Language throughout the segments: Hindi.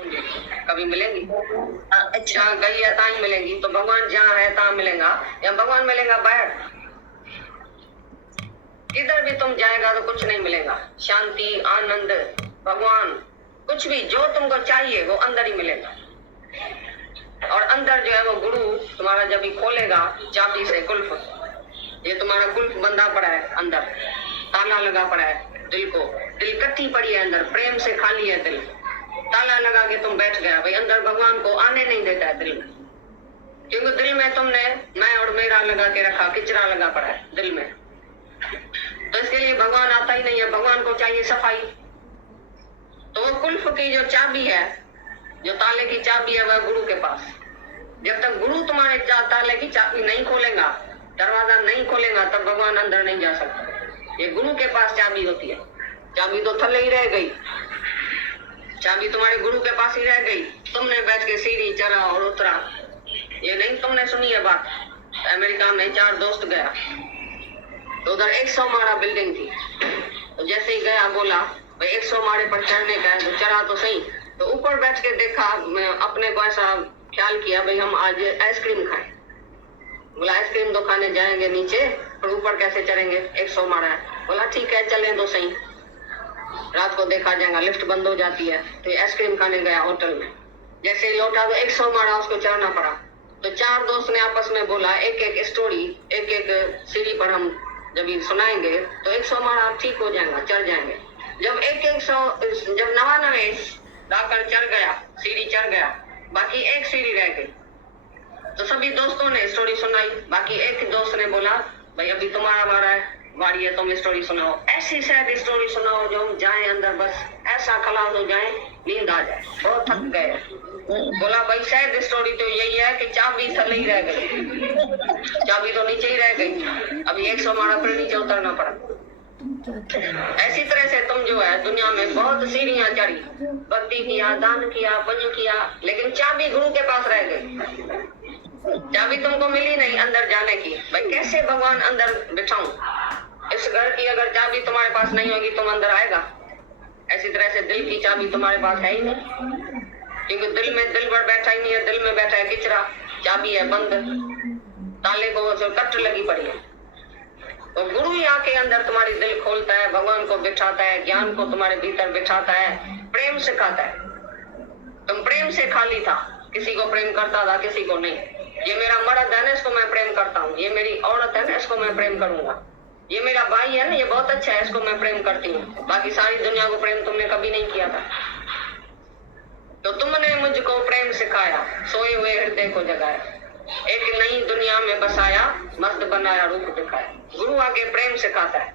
कभी मिलेंगी? अच्छा जहाँ गई है तहाँ ही मिलेंगी। तो भगवान जहाँ है तहाँ मिलेगा, या भगवान मिलेगा बाहर? किधर भी तुम जाएगा तो कुछ नहीं मिलेगा। शांति, आनंद, भगवान, कुछ भी जो तुमको चाहिए वो अंदर ही मिलेगा। और अंदर जो है वो गुरु तुम्हारा जब भी खोलेगा चाबी से कुल्फ, ये तुम्हारा कुल्फ बंधा पड़ा है अंदर, ताला लगा पड़ा है दिल को, दिल कट्टी पड़ी है अंदर, प्रेम से खाली है दिल, ताला लगा के तुम बैठ गया भाई, अंदर भगवान को आने नहीं देता है दिल में, क्योंकि दिल में तुमने मैं और मेरा लगा के रखा, किचरा लगा पड़ा है दिल में। तो इसके लिए भगवान आता ही नहीं है। भगवान को चाहिए सफाई। तो वो कुल्फ की जो चाबी है, जो ताले की चाबी है, वह गुरु के पास। जब तक गुरु तुम्हारे ताले की चाबी नहीं खोलेगा, दरवाजा नहीं खोलेगा, तब भगवान अंदर नहीं जा सकता। ये गुरु के पास चाबी होती है। चाबी तो थल्ले ही रह गई, चाबी तुम्हारे गुरु के पास ही रह गई। तुमने बैठ के सीढ़ी चढ़ा और उतरा, ये नहीं तुमने सुनी है बात। अमेरिका में 4 दोस्त गया तो उधर 100 माड़ा बिल्डिंग थी। तो जैसे ही गया बोला भाई 100 माड़े पर चढ़ने का है, तो चढ़ा तो सही। तो ऊपर बैठ के देखा, अपने को ऐसा ख्याल किया भाई हम आज आइसक्रीम खाएं। बोला आइसक्रीम तो खाने जाएंगे नीचे, पर ऊपर कैसे चढ़ेंगे, 100 माड़ा है। बोला ठीक है चलें तो सही, रात को देखा जाएगा, लिफ्ट बंद हो जाती है। तो आइसक्रीम खाने गया होटल में, जैसे ही लौटा तो 100 माड़ा उसको चढ़ना पड़ा। तो 4 दोस्त ने आपस में बोला एक एक स्टोरी, एक एक सीढ़ी पर हम जब ये सुनाएंगे तो 100 माड़ा ठीक हो जाएगा, चढ़ जाएंगे। जब जब 99 लाकर चढ़ गया, सीढ़ी चढ़ गया, बाकी एक सीढ़ी रह गई। तो सभी दोस्तों ने स्टोरी सुनाई। बाकी एक दोस्त ने बोला भाई अभी तुम्हारा हमारा है बारी है, तुम स्टोरी सुनाओ, ऐसी सैड स्टोरी सुनाओ जो हम जाए अंदर, बस ऐसा खलास हो जाए, नींद आ जाए, बहुत थक गए। बोला भाई सैड स्टोरी तो यही है कि चाबी थल्ले ही रह गई, चाबी तो नीचे ही रह गई, अभी 100 माड़ा फिर नीचे उतरना पड़ा। ऐसी तरह से तुम जो है दुनिया में बहुत सीढ़ियां चढ़ी, भक्ति किया, दान किया, पुण्य किया, लेकिन चाबी गुरु के पास रह गई। चाबी तुमको मिली नहीं अंदर जाने की। भाई कैसे भगवान अंदर बिठाऊं? इस घर की अगर चाबी तुम्हारे पास नहीं होगी तुम अंदर आएगा? ऐसी तरह से दिल की चाबी तुम्हारे पास है ही नहीं, क्योंकि दिल में दिल भर बैठा ही नहीं है, दिल में बैठा है किचरा, चाबी है बंद, ताले को कट लगी पड़ी है। तो गुरु ही आके अंदर तुम्हारी दिल खोलता है, भगवान को बिठाता है, ज्ञान को तुम्हारे भीतर बिठाता है, प्रेम सिखाता है। तुम प्रेम से खाली था, किसी को प्रेम करता था, किसी को नहीं। ये मेरा मर्द है ना, इसको मैं प्रेम करता हूँ, ये मेरी औरत है ना, इसको मैं प्रेम करूंगा, ये मेरा भाई है ना, ये बहुत अच्छा है, इसको मैं प्रेम करती हूँ। बाकी सारी दुनिया को प्रेम तुमने कभी नहीं किया था। तो तुमने मुझको प्रेम सिखाया, सोए हुए हृदय को जगाया, एक नई दुनिया में बसाया, मस्त बनाया, रूप दिखाया। गुरु आके प्रेम सिखाता है।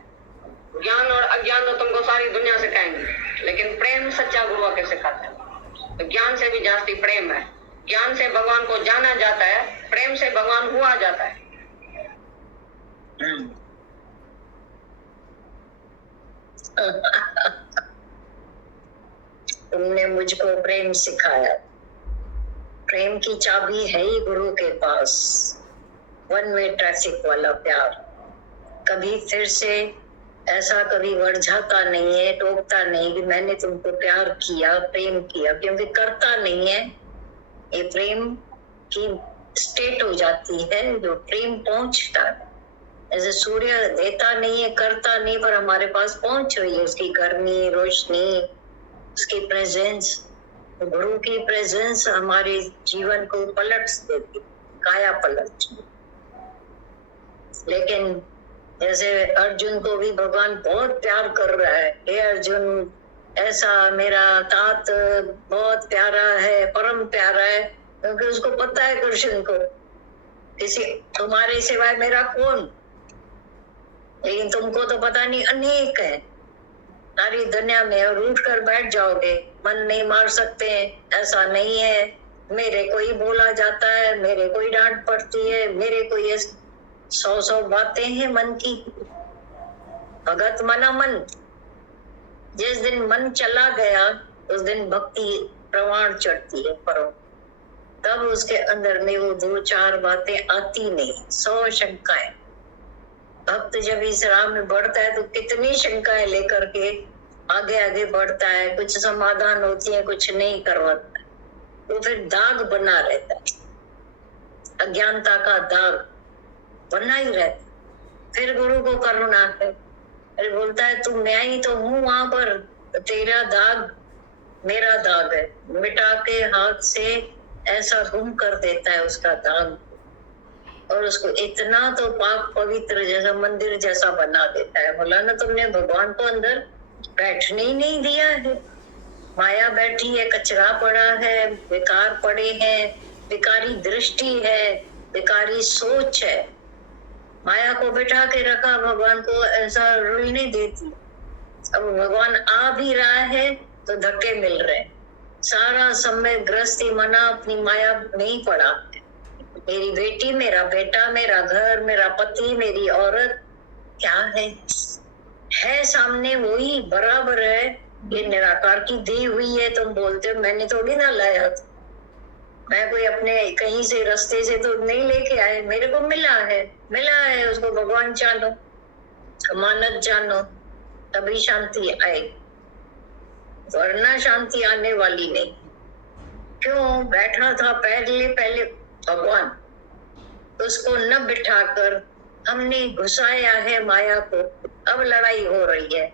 ज्ञान और अज्ञान तो तुमको सारी दुनिया सिखाएंगी, लेकिन प्रेम सच्चा गुरु आके सिखाता है। तो ज्ञान से भी जास्ती प्रेम है। ज्ञान से भगवान को जाना जाता है, प्रेम से भगवान हुआ जाता है। तुमने मुझको प्रेम सिखाया। प्रेम की चाबी है ही गुरु के पास। 1 वे ट्रैफिक वाला प्यार कभी फिर से ऐसा कभी बढ़ जाता नहीं है, टोकता नहीं कि मैंने तुमको प्यार किया, प्रेम किया, क्योंकि करता नहीं है। ये प्रेम की स्टेट हो जाती है जो प्रेम पहुंचता है। ऐसे सूर्य देता नहीं है, करता नहीं, पर हमारे पास पहुंच रही है उसकी गर्मी, रोशनी, उसकी प्रेजेंस। गुरु की प्रेजेंस हमारे जीवन को पलट देती, काया पलट। लेकिन जैसे अर्जुन को भी भगवान बहुत प्यार कर रहा है, हे अर्जुन ऐसा मेरा तात बहुत प्यारा है, परम प्यारा है, क्योंकि उसको पता है कृष्ण को किसी तुम्हारे सिवाय मेरा कौन। लेकिन तुमको तो पता नहीं, अनेक है सारी दुनिया में, और उठ कर बैठ जाओगे, मन नहीं मार सकते, ऐसा नहीं है, मेरे को ही बोला जाता है, मेरे को ही डांट पड़ती है, मेरे को ये 100 बातें हैं मन की। भगत मना मन। जिस दिन मन चला गया उस दिन भक्ति प्रवाण चढ़ती है परम। तब उसके अंदर में वो 2-4 बातें आती नहीं, 100 शंकाएं। भक्त जब इस राह में बढ़ता है तो कितनी शंकाएं लेकर के आगे आगे बढ़ता है, कुछ समाधान होती है, कुछ नहीं करवाता। वो फिर दाग बना रहता है, अज्ञानता का दाग बना ही रहता। फिर गुरु को करुणा है, फिर बोलता है तू मैं ही तो हूँ वहां पर, तेरा दाग मेरा दाग है, मिटा के हाथ से ऐसा गुम कर देता है उसका दाग, और उसको इतना तो पाक पवित्र जैसा मंदिर जैसा बना देता है। बोला ना तुमने भगवान को अंदर बैठने ही नहीं दिया है, माया बैठी है, कचरा पड़ा है, बेकार पड़े हैं, बेकारी दृष्टि है, बेकारी सोच है, माया को बिठा के रखा, भगवान को ऐसा रुलने देती। अब भगवान आ भी रहा है तो धक्के मिल रहे, सारा समय गृहस्थी मना अपनी माया में ही पड़ा, मेरी बेटी, मेरा बेटा, मेरा घर, मेरा पति, मेरी औरत, क्या है सामने वही बराबर है, ये निराकार की दी हुई है। तुम बोलते हो मैंने थोड़ी ना लाया, मैं कोई अपने कहीं से रास्ते से तो नहीं लेके आए, मेरे को मिला है, उसको भगवान जानो, अमानत जानो, तभी शांति आएगी, वरना शांति आने वाली नहीं। क्यों बैठा था पहले भगवान, उसको न बिठाकर हमने घुसाया है माया को, अब लड़ाई हो रही है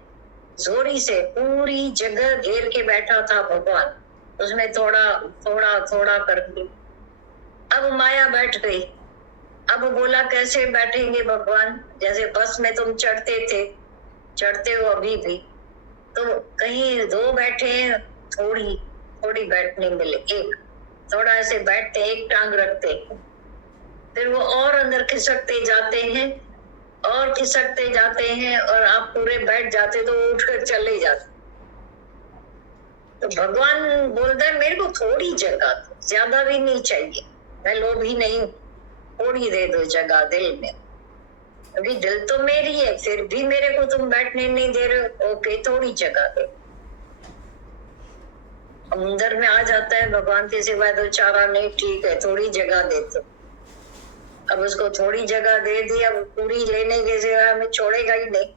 जोरी से, पूरी जगह घेर के बैठा था भगवान, उसमें थोड़ा करके अब माया बैठ गई। अब बोला कैसे बैठेंगे भगवान, जैसे बस में तुम चढ़ते हो अभी भी, तो कहीं दो बैठे हैं, थोड़ी बैठने मिले, एक थोड़ा ऐसे बैठते, एक टांग रखते, फिर वो और अंदर खिसकते जाते हैं और आप पूरे बैठ जाते तो उठकर चले जाते। तो भगवान बोलता है मेरे को थोड़ी जगह दो, ज्यादा भी नहीं चाहिए, मैं लोभी नहीं, थोड़ी दे दो जगह दिल में, अभी दिल तो मेरी है, फिर भी मेरे को तुम बैठने नहीं दे रहे हो, ओके थोड़ी जगह दो। अंदर में आ जाता है भगवान के सिवाय तो चारा नहीं, ठीक है थोड़ी जगह देते, अब उसको थोड़ी जगह दे दी, अब पूरी लेने के सिवाय हमें छोड़ेगा ही नहीं,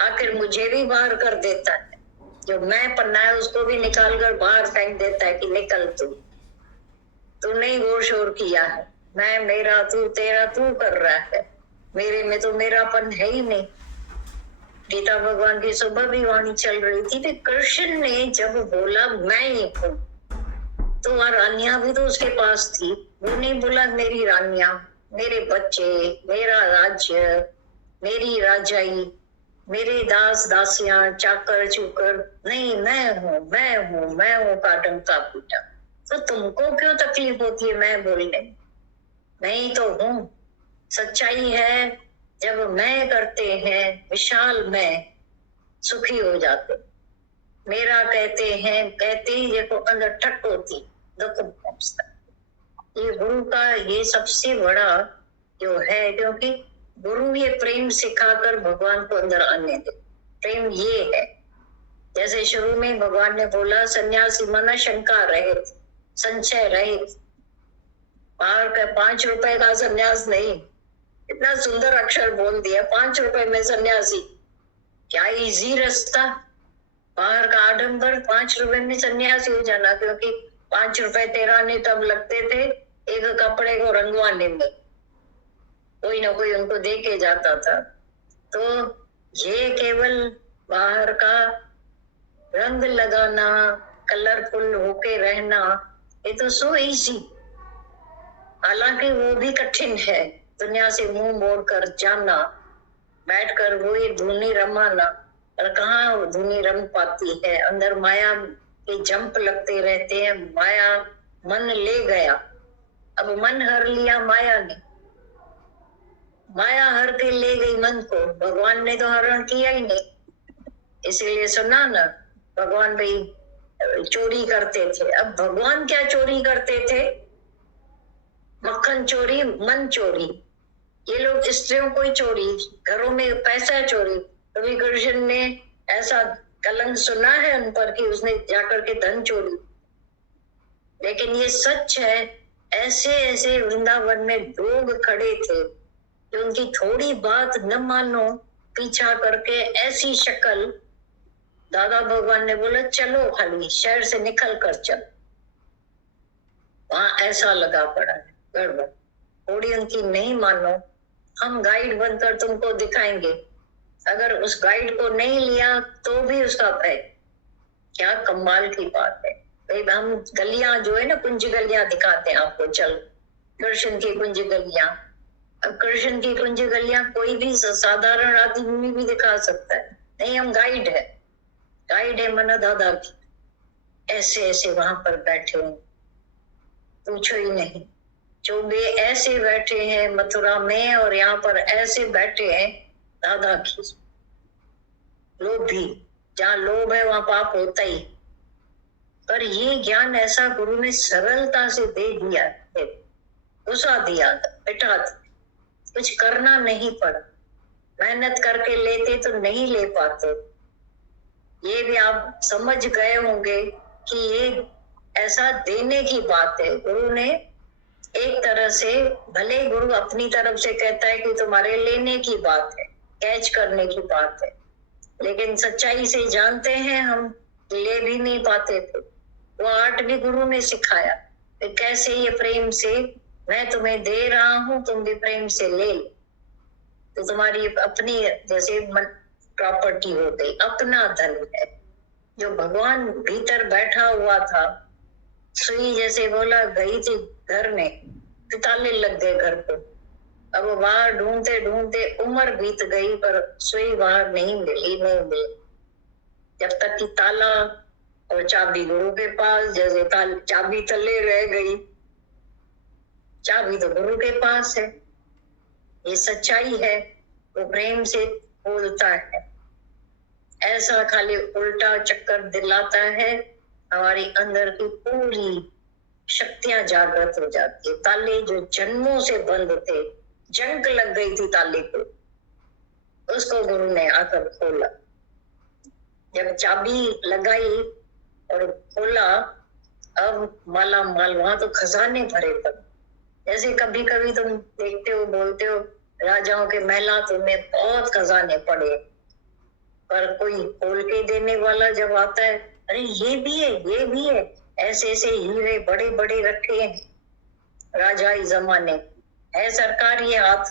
आखिर मुझे भी बाहर कर देता है, जो मैं पन्ना है उसको भी निकाल कर बाहर फेंक देता है कि निकल तू नहीं वो शोर किया है, मैं मेरा तू तेरा तू कर रहा है, मेरे में तो मेरापन है ही नहीं। गीता भगवान की सुबह भी वाणी चल रही थी कि कृष्ण ने जब बोला मैं ही हूँ, तो वह रानियां भी तो उसके पास थी, वो नहीं बोला मेरी रानियां, मेरे बच्चे, मेरा राज्य, मेरी राजाई, मेरे दास दासियां, चाकर चूकर, नहीं मैं हूँ काटन का पीटा। तो तुमको क्यों तकलीफ होती है मैं बोलने, मैं ही तो हूँ। सच्चाई है जब मैं करते हैं विशाल मैं सुखी हो जाते, मेरा कहते ही देखो अंदर ठक होती, दुख पहुंचता। ये गुरु का ये सबसे बड़ा जो है, क्योंकि गुरु ये प्रेम सिखाकर भगवान को अंदर आने दे, प्रेम ये है। जैसे शुरू में भगवान ने बोला सन्यासी मना शंका रहित, संशय रहित, बाहर का 5 रुपए का सन्यास नहीं, इतना सुंदर अक्षर बोल दिया, 5 रुपए में सन्यासी, क्या इजी रास्ता, बाहर का आडंबर, 5 रुपए में सन्यासी हो जाना, क्योंकि 5 रुपए तेरा ने तब लगते थे एक कपड़े को रंगवाने में, कोई ना कोई उनको दे के जाता था। तो ये केवल बाहर का रंग लगाना, कलरफुल होके रहना, ये तो सो इजी, हालांकि वो भी कठिन है, दुनिया से मुंह मोड़ कर जाना, बैठकर वो ये धुनी रमाना, और कहाँ धुनी रम पाती है, अंदर माया के जंप लगते रहते हैं, माया मन ले गया, अब मन हर लिया माया ने, माया हर के ले गई मन को, भगवान ने तो हरण किया ही नहीं। इसीलिए सुना ना भगवान भाई चोरी करते थे, अब भगवान क्या चोरी करते थे, मक्खन चोरी, मन चोरी, ये लोग स्त्रियों को चोरी, घरों में पैसा चोरी। कभी कृष्ण ने ऐसा कलंक सुना है उन पर कि उसने जाकर के धन चोरी, लेकिन ये सच है, ऐसे वृंदावन में लोग खड़े थे जो उनकी थोड़ी बात न मानो, पीछा करके ऐसी शक्ल, दादा भगवान ने बोला चलो खाली शहर से निकल कर चल, वहां ऐसा लगा पड़ा है गड़बड़, थोड़ी उनकी नहीं मानो, हम गाइड बनकर तुमको दिखाएंगे, अगर उस गाइड को नहीं लिया तो भी उसका भय। क्या कमाल की बात है भाई, हम गलियां जो है ना, कुंज गलियां दिखाते हैं आपको, चल कृष्ण की कुंज गलियां। अब कृष्ण की कुंज गलियां कोई भी साधारण आदमी भी दिखा सकता है, नहीं हम गाइड है मना दादा की। ऐसे ऐसे वहां पर बैठे हैं, पूछो ही नहीं, चौबे ऐसे बैठे हैं मथुरा में, और यहाँ पर ऐसे बैठे हैं दादा की। लोभ भी, जहाँ लोभ है वहां पाप होता ही, पर ये ज्ञान ऐसा गुरु ने सरलता से दे दिया है, घुसा दिया, बैठा, कुछ करना नहीं पड़ा। मेहनत करके लेते तो नहीं ले पाते। ये भी आप समझ गए होंगे कि ये ऐसा देने की बात है। गुरु ने एक तरह से, भले गुरु अपनी तरफ से कहता है कि तुम्हारे लेने की बात है, कैच करने की बात है, लेकिन सच्चाई से जानते हैं हम ले भी नहीं पाते थे। वो आर्ट भी गुरु ने सिखाया कि कैसे ये प्रेम से, मैं तुम्हें दे रहा हूं, तुम भी प्रेम से ले लो, तो तुम्हारी अपनी जैसे प्रॉपर्टी हो गई, अपना धन है। जो भगवान भीतर बैठा हुआ था, सुई जैसे बोला गई थी घर में, तो ताले लग गए घर को। अब बाहर ढूंढते ढूंढते उम्र बीत गई, पर सुई बाहर नहीं मिली। जब तक कि ताला और चाबी गुरु के पास, जैसे चाबी तले रह गई, चाबी तो गुरु के पास है। ये सच्चाई है, वो प्रेम से बोलता है। ऐसा खाली उल्टा चक्कर दिलाता है, हमारी अंदर की पूरी शक्तियां जागृत हो जाती है। ताले जो जन्मों से बंद थे, जंग लग गई थी ताले को, उसको गुरु ने आकर खोला। जब चाबी लगाई और खोला, अब माला माल, वहां तो खजाने भरे पड़े। जैसे कभी कभी तुम देखते हो, बोलते हो राजाओं के महलातों में बहुत खजाने पड़े, पर कोई खोल के देने वाला जब आता है, अरे ये भी है, ये भी है, ऐसे ऐसे हीरे बड़े बड़े रखे हैं राजाई जमाने। है सरकार ये हाथ,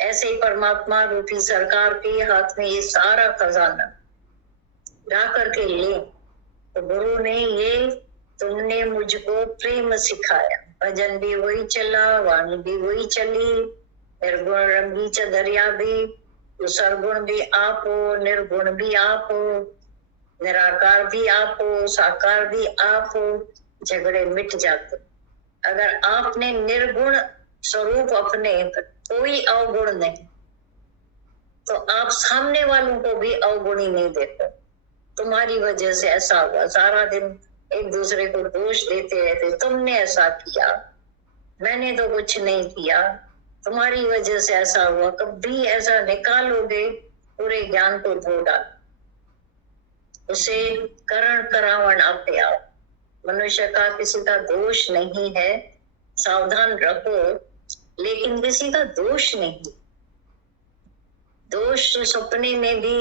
ऐसे ही परमात्मा रूपी सरकार के हाथ में ये सारा खजाना ला करके ले। तो गुरु ने ये, तुमने मुझको प्रेम सिखाया, भजन भी वही चला, वाणी भी वही चली, निर्गुण रंगी दरिया भी, तो सरगुण भी आप हो, निर्गुण भी आप हो, निराकार भी आप हो, साकार भी आप हो, झगड़े मिट जाते। अगर आपने निर्गुण स्वरूप अपने, कोई अवगुण नहीं, तो आप सामने वालों को भी अवगुणी नहीं देते। तुम्हारी वजह से ऐसा हुआ, सारा दिन एक दूसरे को दोष देते रहते, तुमने ऐसा किया, मैंने तो कुछ नहीं किया, तुम्हारी वजह से ऐसा हुआ। कभी ऐसा निकालोगे, पूरे ज्ञान को धो डाल, उसे करण करावण आपे आओ। मनुष्य का किसी का दोष नहीं है, सावधान रहो, लेकिन किसी का दोष नहीं। दोष सपने में भी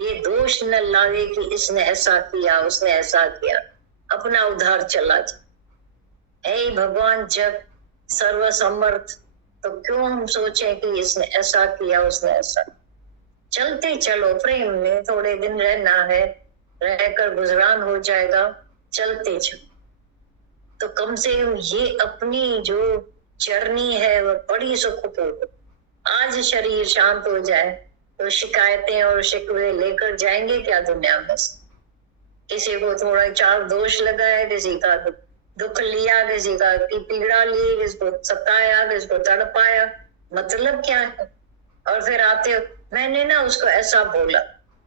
ये दोष न लागे कि इसने ऐसा किया, उसने ऐसा किया, अपना उधार चला जाए। हे भगवान जब सर्वसमर्थ, तो क्यों हम सोचे कि इसने ऐसा किया, उसने ऐसा। चलते चलो, प्रेम में थोड़े दिन रहना है, रहकर गुजरान हो जाएगा, चलते चलो। तो कम से कम ये अपनी जो जर्नी है वो बड़ी सुखपूर्ण। आज शरीर शांत हो जाए तो शिकायतें और शिकवे लेकर जाएंगे क्या दुनिया में से? किसी को थोड़ा चार दोष लगाया, किसी का दुख लिया, किसी का की पीड़ा ली, किसको सताया, किसको तड़पाया, मतलब क्या है? और फिर आते हो, मैंने ना उसको ऐसा बोला,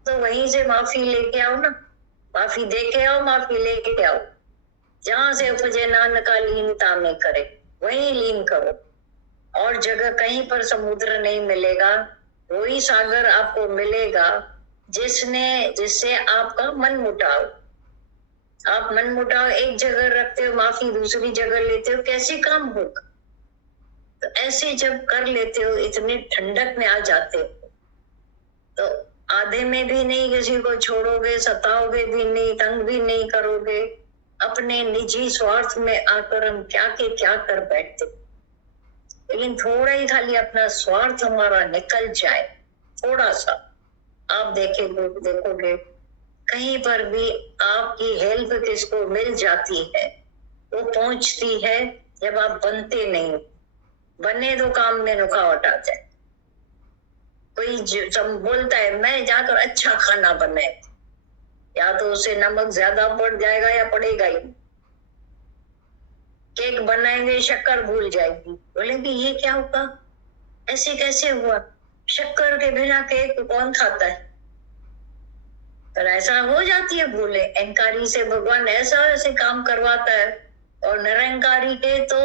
तो वहीं से माफी लेके आओ ना, माफी दे के आओ, माफी लेके आओ। जहां से उपजे नानका लीनता में करे, वहीं लीन करो। और जगह कहीं पर समुद्र नहीं मिलेगा, वही सागर आपको मिलेगा जिससे आपका मन मुटाव। आप मन मुटाव एक जगह रखते हो, माफी दूसरी जगह लेते हो, कैसे काम होगा? तो ऐसे जब कर लेते हो, इतने ठंडक में आ जाते हो, तो आधे में भी नहीं किसी को छोड़ोगे, सताओगे भी नहीं, तंग भी नहीं करोगे, अपने निजी स्वार्थ में आकर हम क्या के क्या कर बैठते। लेकिन थोड़ा ही खाली अपना स्वार्थ हमारा निकल जाए, थोड़ा सा, आप देखोगे कहीं पर भी आपकी हेल्प किसको मिल जाती है, वो पहुंचती है जब आप बनते नहीं। बने तो काम में रुकावट आ जाए। कोई बोलता है मैं जाकर अच्छा खाना बनाए, या तो उसे नमक ज्यादा पड़ जाएगा या पड़ेगा ही। केक बनाएंगे, शक्कर भूल जाएगी, बोलेंगे ये क्या होगा, ऐसे कैसे हुआ, शक्कर के बिना केक कौन खाता है। पर ऐसा हो जाती है भूले। अहंकारी से भगवान ऐसा ऐसे काम करवाता है, और निरंकारी के तो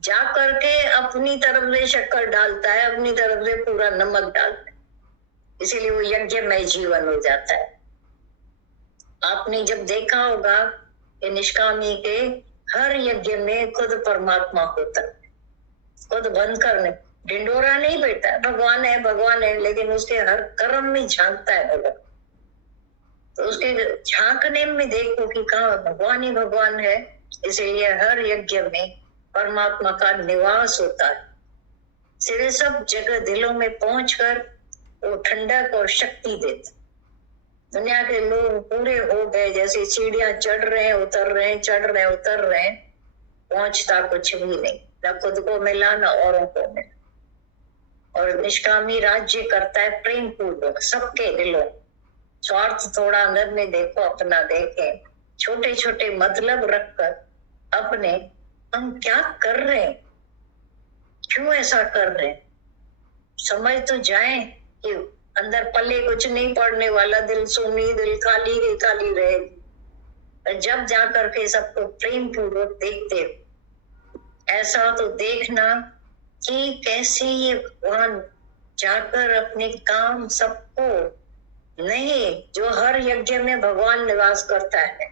जा करके अपनी तरफ से शक्कर डालता है, अपनी तरफ से पूरा नमक डालता है, इसीलिए वो यज्ञमय जीवन हो जाता है। आपने जब देखा होगा कि निष्कामी के हर यज्ञ में खुद परमात्मा होता है, खुद बनकर नहीं, ढिंडोरा नहीं बैठता है, भगवान है, लेकिन उसके हर कर्म में झांकता है भगवान। तो उसके झांकने में देखो कि कहाँ भगवान ही भगवान है, इसलिए हर यज्ञ में परमात्मा का निवास होता है। इसलिए सब जगह दिलों में पहुंचकर वो ठंडक और शक्ति देता। दुनिया के लोग पूरे हो गए, जैसे चिड़िया चढ़ रहे हैं उतर रहे हैं, चढ़ रहे हैं उतर रहे हैं, पहुंचता कुछ भी नहीं, न खुद को मिला न औरों को मिला। और निष्कामी राज्य करता है प्रेम पूर्वक सबके दिलों। स्वार्थ थोड़ा अंदर में देखो, अपना देखें, छोटे छोटे मतलब रखकर अपने हम क्या कर रहे हैं, क्यों ऐसा कर रहे हैं, समझ तो जाए कि अंदर पल्ले कुछ नहीं पड़ने वाला, दिल सुनी, दिल खाली की खाली रहेगी। जब जाकर के सबको प्रेम पूर्वक देखते हो, ऐसा तो देखना कि कैसे ये भगवान जाकर अपने काम सबको नहीं, जो हर यज्ञ में भगवान निवास करता है।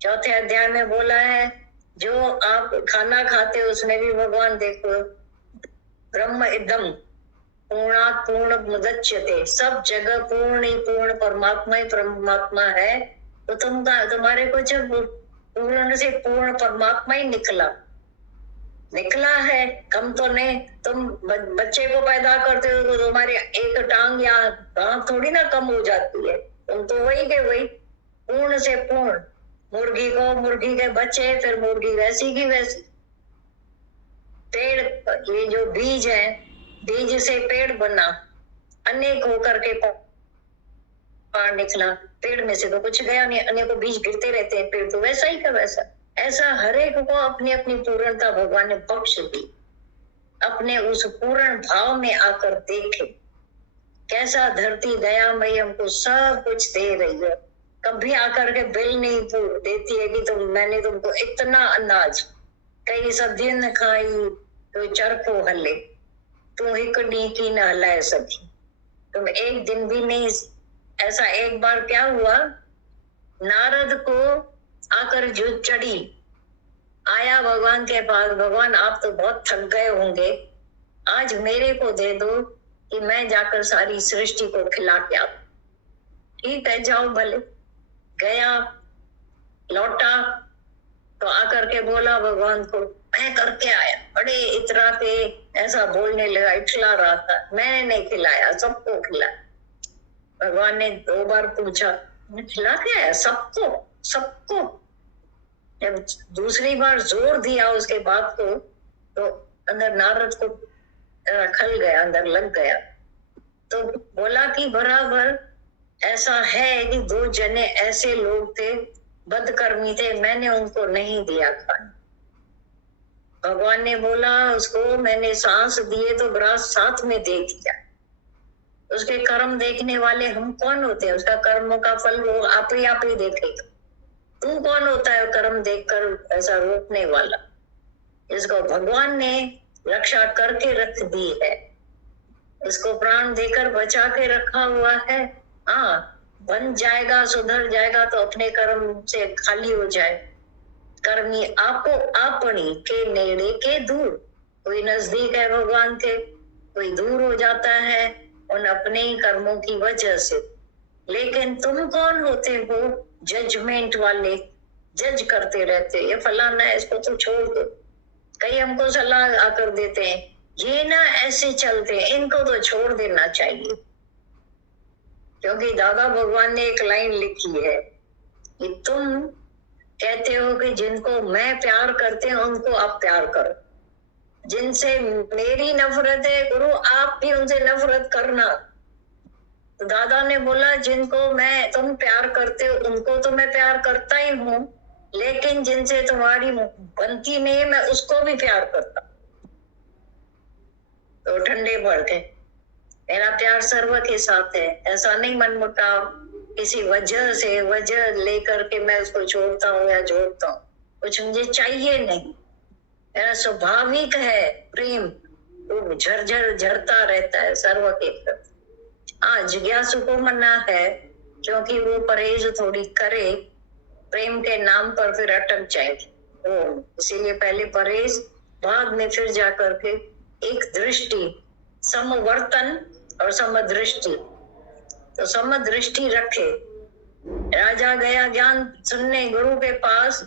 चौथे अध्याय में बोला है, जो आप खाना खाते हो उसमें भी भगवान देखो, ब्रह्म इदम पूर्णात् पूर्ण मुदच्यते, सब जगह पूर्ण ही पूर्ण परमात्मा ही परमात्मा है। तो तुम्हारे को जब पूर्ण से पूर्ण परमात्मा ही निकला है, कम तो नहीं। तुम बच्चे को पैदा करते हो तो तुम्हारी एक टांग या हाथ थोड़ी ना कम हो जाती है, तुम तो वही के वही पूर्ण से पूर्ण। मुर्गी को मुर्गी के बच्चे, फिर मुर्गी वैसी की वैसी। पेड़, ये जो बीज है, बीज से पेड़ बना, अनेक होकर के पार निकला। पेड़ में से तो कुछ गया नहीं, अनेकों बीज गिरते रहते हैं, पेड़ तो वैसा ही का वैसा। ऐसा हर एक को अपनी अपनी पूर्णता भगवान ने बख्श दी। अपने उस पूर्ण भाव में आकर देखे, कैसा धरती दयामयी हमको सब कुछ दे रही है। कभी आकर के बिल नहीं देती है कि मैंने तुमको इतना अनाज, कई सदियों ने खाई तो चरखो हले, तू हिकड़ी की न हलाए सकी। तुम एक दिन भी नहीं। ऐसा एक बार क्या हुआ, नारद को आकर जो चढ़ी, आया भगवान के पास, भगवान आप तो बहुत थक गए होंगे, आज मेरे को दे दो कि मैं जाकर सारी सृष्टि को खिला के आऊं। ठीक है, जाओ भले। गया, लौटा तो आकर के बोला भगवान को, मैं करके आया। बड़े इतरा के ऐसा बोलने लगा, इठला रहा था, मैंने नहीं खिलाया, सबको खिलाया। भगवान ने 2 बार पूछा, मैं खिला के आया सबको? सबको। जब दूसरी बार जोर दिया उसके बात को, तो अंदर नारद को खल गया, अंदर लग गया। तो बोला कि बराबर ऐसा है कि 2 जने ऐसे लोग थे, बदकर्मी थे, मैंने उनको नहीं दिया खाना। भगवान ने बोला उसको, मैंने सांस दिए तो ब्रास साथ में दे दिया। उसके कर्म देखने वाले हम कौन होते हैं? उसका कर्मों का फल वो आप ही देखेगा। तू कौन होता है कर्म देखकर ऐसा रोकने वाला? इसको भगवान ने रक्षा करके रख दी है, इसको प्राण देकर बचा के रखा हुआ है। हाँ, बन जाएगा, सुधर जाएगा तो अपने कर्म से खाली हो जाए। कर्मी आपो आपनी के नेड़े के दूर, कोई नजदीक है भगवान के, कोई दूर हो जाता है उन अपने ही कर्मों की वजह से। लेकिन तुम कौन होते हो? जजमेंट वाले, जज करते रहते, ये फलाना है इसको तो छोड़ दो। कई हमको सलाह आकर देते हैं, ये ना ऐसे चलते हैं, इनको तो छोड़ देना चाहिए। क्योंकि दादा भगवान ने एक लाइन लिखी है कि तुम कहते हो कि जिनको मैं प्यार करते हैं उनको आप प्यार करो, जिनसे मेरी नफरत है गुरु आप भी उनसे नफरत करना। तो दादा ने बोला जिनको तुम प्यार करते हो उनको तो मैं प्यार करता ही हूँ, लेकिन जिनसे तुम्हारी बनती नहीं मैं उसको भी प्यार करता। तो ठंडे पड़ गए। मेरा प्यार सर्व के साथ है, ऐसा नहीं मनमुटाव किसी वजह लेकर के मैं उसको छोड़ता हूँ या जोड़ता हूँ, कुछ मुझे चाहिए नहीं। मेरा स्वाभाविक है प्रेम, वो झरझर झरता रहता है सर्व के प्रति। हाँ, जिज्ञासु को मना है क्योंकि वो परहेज थोड़ी करे, प्रेम के नाम पर फिर अटक जाएगी वो, इसीलिए पहले परहेज, बाद में फिर जाकर के एक दृष्टि, समवर्तन और समदृष्टि। तो समदृष्टि रखे। राजा गया ज्ञान सुनने गुरु के पास,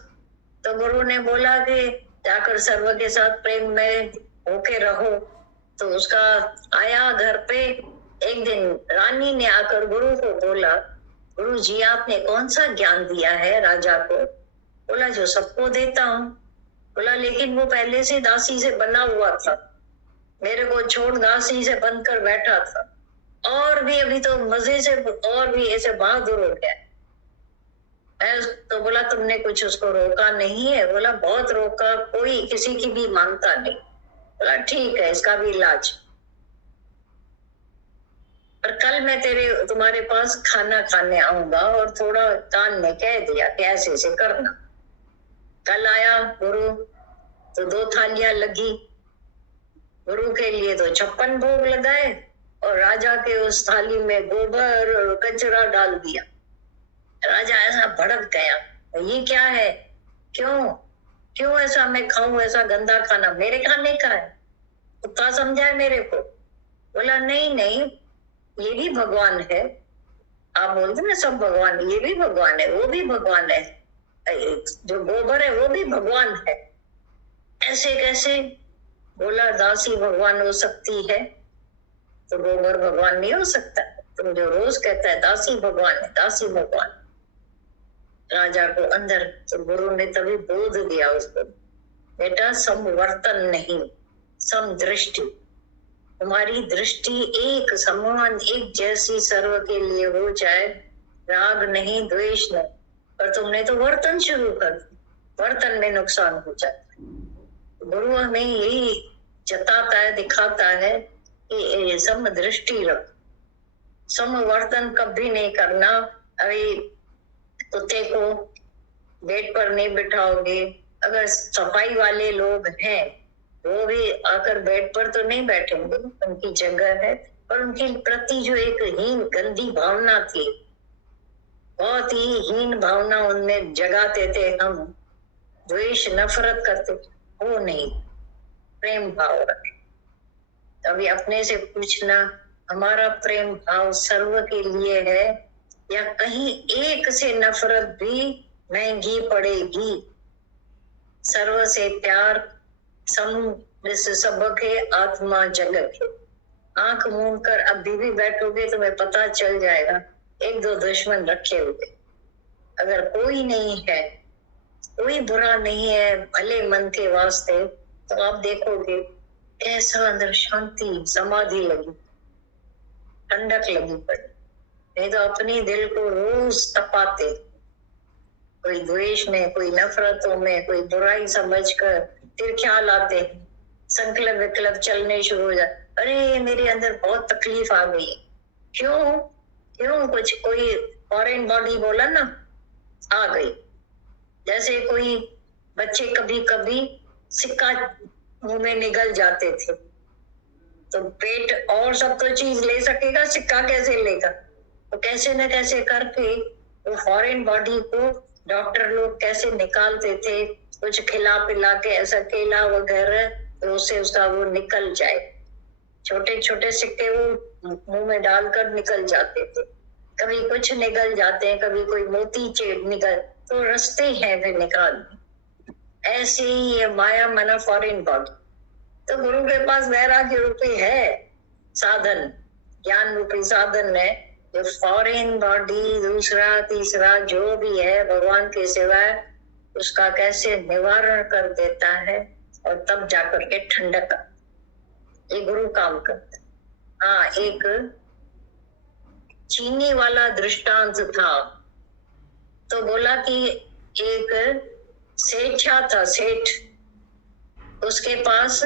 तो गुरु ने बोला कि जाकर सर्व के साथ प्रेम में होके रहो। तो उसका आया घर पे। एक दिन रानी ने आकर गुरु को बोला, गुरु जी आपने कौन सा ज्ञान दिया है राजा को? बोला जो सबको देता हूँ। बोला लेकिन वो पहले से दासी से बना हुआ था, मेरे को छोड़ दासी से बनकर बैठा था, और भी अभी तो मजे से और भी ऐसे बहादुर हो गया। तो बोला तुमने कुछ उसको रोका नहीं है? बोला बहुत रोका, कोई किसी की भी मानता नहीं। बोला ठीक है, इसका भी इलाज। पर कल मैं तुम्हारे पास खाना खाने आऊंगा और थोड़ा कान में कह दिया कि ऐसे ऐसे करना। कल आया गुरु तो 2 थालियां लगी। गुरु के लिए तो 56 भोग लगाए और राजा के उस थाली में गोबर और कचरा डाल दिया। राजा ऐसा भड़क गया, ये क्या है? क्यों ऐसा मैं खाऊं? ऐसा गंदा खाना मेरे खाने का है? कुत्ता समझा है मेरे को? बोला नहीं, ये भी भगवान है। आप बोलते ना सब भगवान, ये भी भगवान है, वो भी भगवान है, जो गोबर है वो भी भगवान है। ऐसे कैसे? बोला दासी भगवान हो सकती है तो गोबर भगवान नहीं हो सकता? तुम जो रोज कहता है दासी भगवान है, दासी भगवान। राजा को अंदर, तो गुरु ने तभी बोध दिया उसको, बेटा समवर्तन नहीं, समदृष्टि। तुम्हारी दृष्टि एक समान, एक जैसी सर्व के लिए हो जाए, राग नहीं, द्वेष नहीं। पर तुमने तो वर्तन शुरू कर दिया, वर्तन में नुकसान हो जाता है। गुरु हमें यही जताता है, दिखाता है कि समदृष्टि रख, समवर्तन कभी नहीं करना। अभी कुत्ते को बेड पर नहीं बिठाओगे, अगर सफाई वाले लोग हैं वो भी आकर बेड पर तो नहीं बैठेंगे, उनकी जगह है, पर उनके प्रति जो एक हीन गंदी भावना थी, बहुत ही हीन भावना उनमें जगाते थे हम, द्वेष नफरत करते, वो नहीं, प्रेम भाव रखे। अभी अपने से पूछना, हमारा प्रेम भाव सर्व के लिए है या कहीं एक से नफरत भी महंगी पड़ेगी? सर्व से प्यार, सबके आत्मा जगत है। आंख मूंद कर अभी भी बैठोगे तो तुम्हें पता चल जाएगा, 1-2 दुश्मन रखे हुए। अगर कोई नहीं है, कोई बुरा नहीं है, भले मन के वास्ते, तो आप देखोगे कैसा अंदर शांति, समाधि लगी, ठंडक लगी पड़ी। नहीं तो अपनी दिल को रोज तपाते, कोई द्वेष में, कोई नफरतों में, कोई बुराई समझकर फिर ख्याल आते, संकल्प विकल्प चलने शुरू हो जाए, अरे मेरे अंदर बहुत तकलीफ आ गई। क्यों कुछ कोई फॉरेन बॉडी बोला ना, आ गई। जैसे कोई बच्चे कभी कभी सिक्का मुंह में निगल जाते थे, तो पेट और सब तो चीज ले सकेगा, सिक्का कैसे लेगा? तो कैसे न कैसे करके वो फॉरेन बॉडी को डॉक्टर लोग कैसे निकालते थे, कुछ खिला पिला के, ऐसा केला वगैरह, तो उससे उसका वो निकल जाए। छोटे छोटे सिक्के वो मुंह में डालकर निकल जाते थे। कभी कुछ निकल जाते हैं, कभी कोई मोती चेट निकल, तो रास्ते हैं फिर निकाल। ऐसे ही ये माया मना फॉरेन बॉडी, तो गुरु के पास वैराग्य रूपी है साधन, ज्ञान रूपी साधन है, जो फॉरेन बॉडी दूसरा तीसरा जो भी है भगवान के सिवाय उसका कैसे निवारण कर देता है, और तब जाकर के ठंडक ये गुरु काम करता है। हाँ, एक चीनी वाला दृष्टांत था, तो बोला कि एक सेठा था, सेठ, उसके पास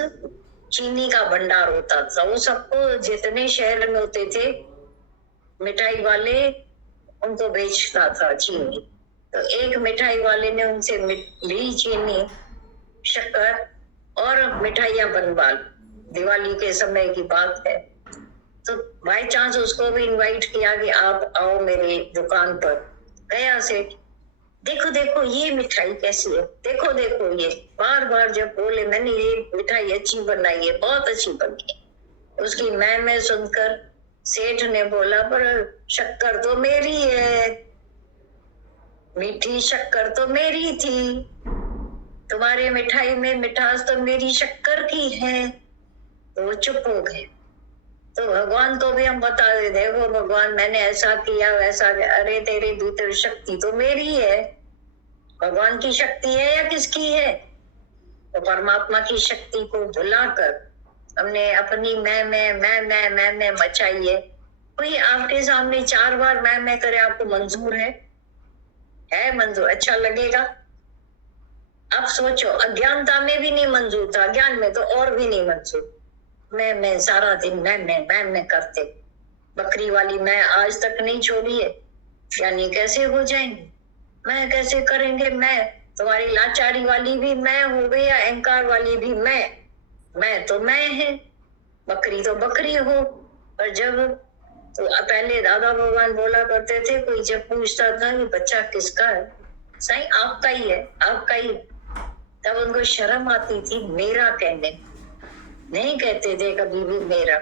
चीनी का भंडार होता था। वो सबको जितने शहर में होते थे मिठाई वाले उनको बेचता था चीनी। तो एक मिठाई वाले ने उनसे ली चीनी, शक्कर और मिठाइयां बनवा ली। दिवाली के समय की बात है। तो बाई चांस उसको भी इनवाइट किया कि आप आओ मेरे दुकान पर। गया सेठ, देखो देखो ये मिठाई कैसी है, देखो देखो ये, बार बार जब बोले मैंने ये मिठाई अच्छी बनाई है, बहुत अच्छी बनी है। उसकी मैं सुनकर सेठ ने बोला पर शक्कर तो मेरी है, मीठी शक्कर तो मेरी थी, तुम्हारे मिठाई में मिठास तो मेरी शक्कर की है। तो वो चुप हो गए। तो भगवान को भी हम बता दे, देखो भगवान मैंने ऐसा किया वैसा किया, अरे तेरे भीतर शक्ति तो मेरी है। भगवान की शक्ति है या किसकी है? तो परमात्मा की शक्ति को भुलाकर हमने अपनी मैं मचाई है। कोई आपके सामने 4 बार मैं करे, आपको मंजूर है मंजूर? अच्छा लगेगा? आप सोचो, अज्ञानता में भी नहीं मंजूर था, ज्ञान में तो और भी नहीं मंजूर। मैं सारा दिन मैं करते, बकरी वाली मैं आज तक नहीं छोड़ी है। यानी कैसे हो जाएंगे, मैं कैसे करेंगे? मैं तुम्हारी लाचारी वाली भी मैं हो गई, या अहंकार वाली भी मैं तो मैं है, बकरी तो बकरी हो। और जब तो पहले दादा भगवान बोला करते थे, कोई जब पूछता था कि बच्चा किसका है, साईं आपका ही है, आपका ही। तब उनको शर्म आती थी मेरा कहने, नहीं कहते थे कभी भी मेरा।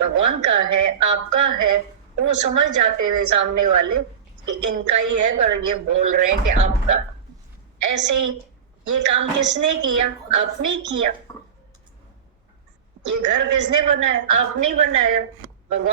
भगवान का है, आपका है, वो समझ जाते थे सामने वाले कि इनका ही है, पर ये बोल रहे हैं कि आपका। ऐसे ही ये काम किसने किया? आपने किया। ये घर किसने बनाया? आपने बनाया। भगवान